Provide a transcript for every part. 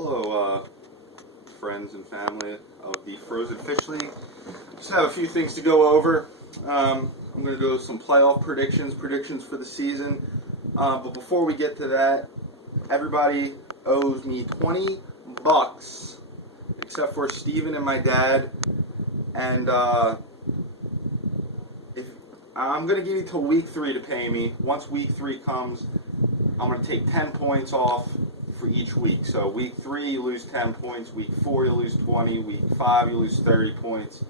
Hello, friends and family of the Frozen Fish League. Just have a few things to go over. I'm going to go some playoff predictions for the season. But before we get to that, everybody owes me $20, except for Steven and my dad. And if I'm going to give you till week 3 to pay me. Once week 3 comes, I'm going to take 10 points off for each week. So week 3 you lose 10 points, week 4 you lose 20, week 5 you lose 30 points,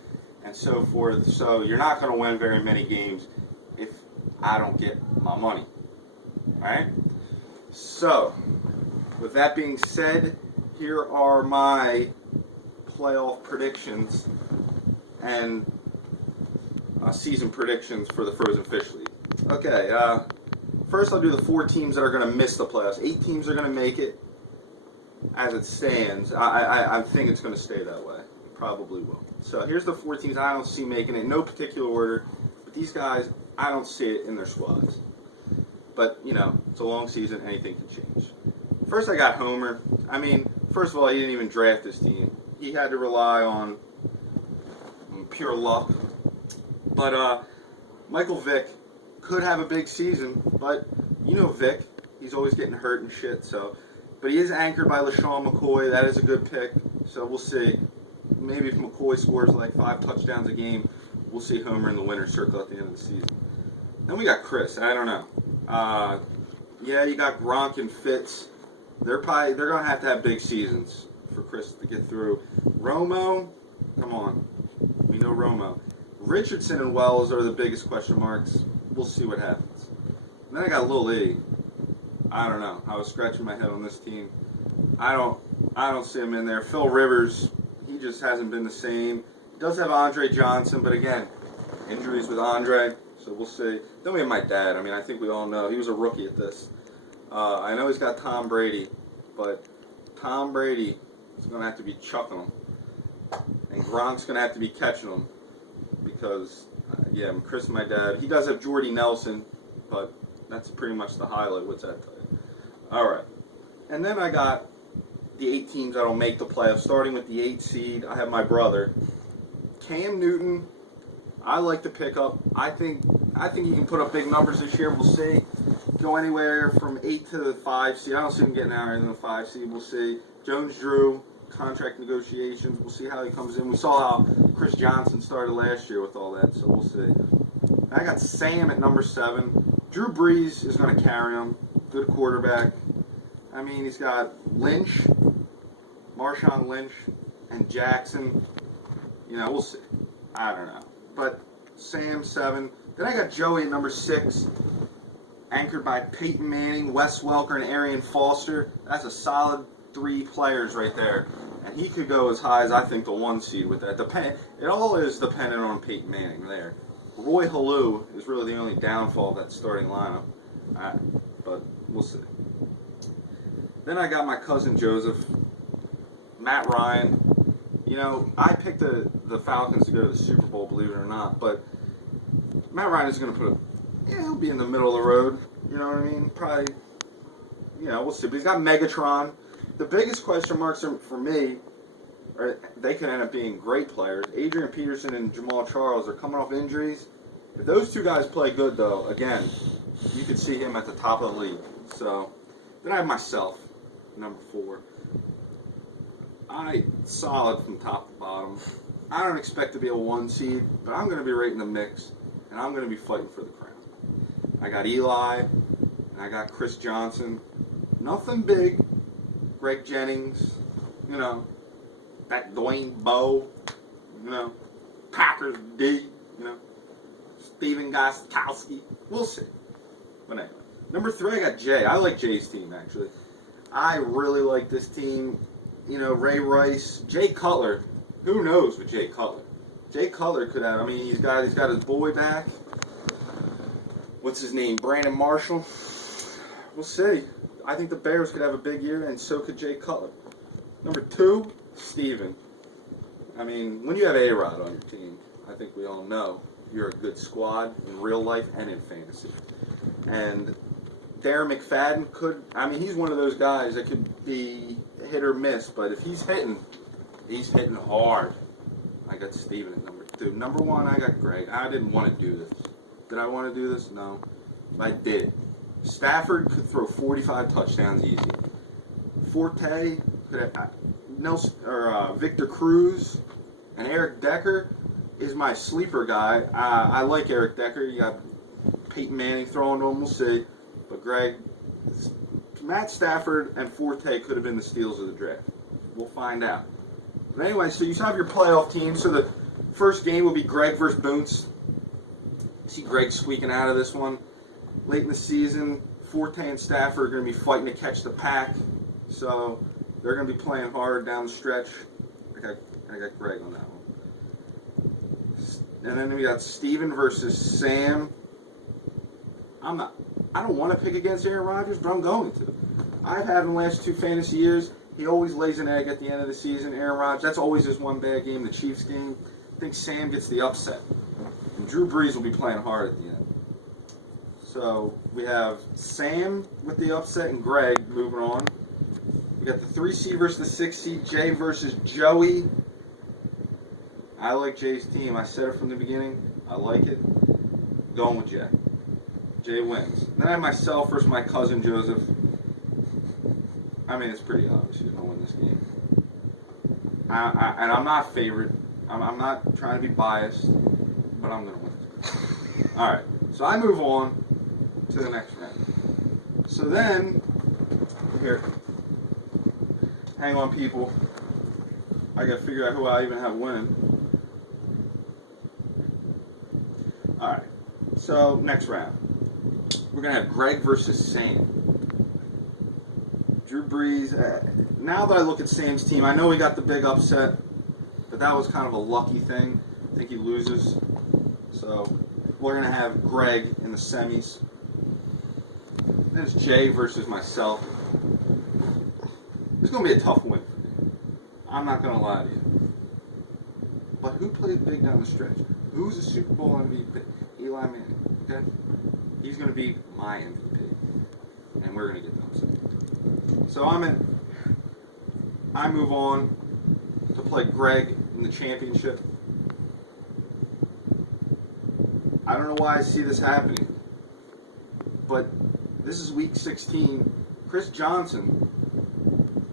and so forth. So you're not going to win very many games if I don't get my money. Alright? So, with that being said, here are my playoff predictions and season predictions for the Frozen Fish League. Okay, first I'll do the 4 teams that are going to miss the playoffs. 8 teams are going to make it as it stands. I think it's going to stay that way. It probably will. So here's the 4 teams I don't see making it in no particular order. But these guys, I don't see it in their squads. But, you know, it's a long season. Anything can change. First I got Homer. I mean, first of all, he didn't even draft this team. He had to rely on pure luck. But Michael Vick could have a big season, but you know Vic, he's always getting hurt and shit. So, but he is anchored by LaShawn McCoy. That is a good pick. So we'll see. Maybe if McCoy scores like 5 touchdowns a game, we'll see Homer in the winner's circle at the end of the season. Then we got Chris. I don't know. Yeah, you got Gronk and Fitz. They're gonna have to have big seasons for Chris to get through. Romo, come on, we know Romo. Richardson and Wells are the biggest question marks. We'll see what happens. And then I got Lil E. I don't know. I was scratching my head on this team. I don't see him in there. Phil Rivers, he just hasn't been the same. He does have Andre Johnson, but again, injuries with Andre, so we'll see. Then we have my dad. I mean, I think we all know he was a rookie at this. I know he's got Tom Brady, but Tom Brady is going to have to be chucking him, and Gronk's going to have to be catching him because. Yeah, Chris and my dad. He does have Jordy Nelson, but that's pretty much the highlight. What's that tell you? All right. And then I got the 8 teams that'll make the playoffs, starting with the 8 seed. I have my brother. Cam Newton, I like to pick up. I think he can put up big numbers this year. We'll see. Go anywhere from 8 to the 5 seed. I don't see him getting higher than the 5 seed. We'll see. Jones-Drew, contract negotiations. We'll see how he comes in. We saw how Chris Johnson started last year with all that, so we'll see. I got Sam at number 7. Drew Brees is going to carry him. Good quarterback. I mean, he's got Lynch, Marshawn Lynch, and Jackson. You know, we'll see. I don't know. But Sam, 7. Then I got Joey at number 6, anchored by Peyton Manning, Wes Welker, and Arian Foster. That's a solid 3 players right there. And he could go as high as, I think, the 1 seed with that. It all is dependent on Peyton Manning there. Roy Halou is really the only downfall of that starting lineup. But we'll see. Then I got my cousin Joseph, Matt Ryan. You know, I picked the Falcons to go to the Super Bowl, believe it or not. But Matt Ryan is going to he'll be in the middle of the road. You know what I mean? Probably, we'll see. But he's got Megatron. The biggest question marks for me, they could end up being great players. Adrian Peterson and Jamal Charles are coming off injuries. If those 2 guys play good, though, again, you could see him at the top of the league. So, then I have myself, number 4. Solid from top to bottom. I don't expect to be a 1 seed, but I'm going to be right in the mix, and I'm going to be fighting for the crown. I got Eli, and I got Chris Johnson. Nothing big. Greg Jennings, that Dwayne Bowe, Packers D, Steven Gostkowski. We'll see. But anyway, number 3, I got Jay. I like Jay's team, actually. I really like this team. Ray Rice, Jay Cutler. Who knows with Jay Cutler? Jay Cutler could have. I mean, he's got his boy back. What's his name? Brandon Marshall. We'll see. I think the Bears could have a big year, and so could Jay Cutler. Number 2, Steven. I mean, when you have A-Rod on your team, I think we all know you're a good squad in real life and in fantasy. And Darren McFadden could. I mean, he's one of those guys that could be hit or miss, but if he's hitting hard. I got Steven at number 2. Number 1, I got Greg. I didn't want to do this. Did I want to do this? No. I did. Stafford could throw 45 touchdowns easy. Forte could have, Victor Cruz and Eric Decker is my sleeper guy. I like Eric Decker. You got Peyton Manning throwing to him. We'll see. But Greg, Matt Stafford and Forte could have been the steals of the draft. We'll find out. But anyway, so you have your playoff team. So the first game will be Greg versus Boontz. See Greg squeaking out of this one. Late in the season, Forte and Stafford are going to be fighting to catch the pack. So they're going to be playing hard down the stretch. I got Greg on that one. And then we got Steven versus Sam. I don't want to pick against Aaron Rodgers, but I'm going to. I've had him the last 2 fantasy years. He always lays an egg at the end of the season. Aaron Rodgers, that's always his one bad game, the Chiefs game. I think Sam gets the upset. And Drew Brees will be playing hard at the end. So we have Sam with the upset and Greg moving on. We got the 3 seed versus the 6 seed, Jay versus Joey. I like Jay's team. I said it from the beginning. I like it. Going with Jay. Jay wins. Then I have myself versus my cousin Joseph. I mean, it's pretty obvious who's going to win this game. And I'm not favorite. I'm not trying to be biased, but I'm going to win. All right. So I move on to the next round. So then, here, hang on, people. I got to figure out who I even have winning. All right. So next round, we're going to have Greg versus Sam. Drew Brees. Now that I look at Sam's team, I know he got the big upset, but that was kind of a lucky thing. I think he loses. So we're going to have Greg in the semis. Then it's Jay versus myself. It's going to be a tough win for me. I'm not going to lie to you. But who played big down the stretch? Who's a Super Bowl MVP? Eli Manning. Okay? He's going to be my MVP. And we're going to get the upset. So I move on to play Greg in the championship. I don't know why I see this happening, but this is week 16. Chris Johnson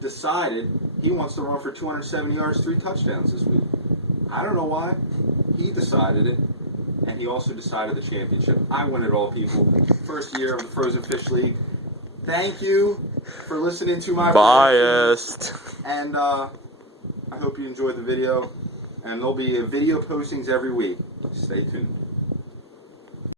decided he wants to run for 270 yards, 3 touchdowns this week. I don't know why. He decided it, and he also decided the championship. I win it all, people. First year of the Frozen Fish League. Thank you for listening to my biased. And I hope you enjoyed the video. And there'll be video postings every week. Stay tuned.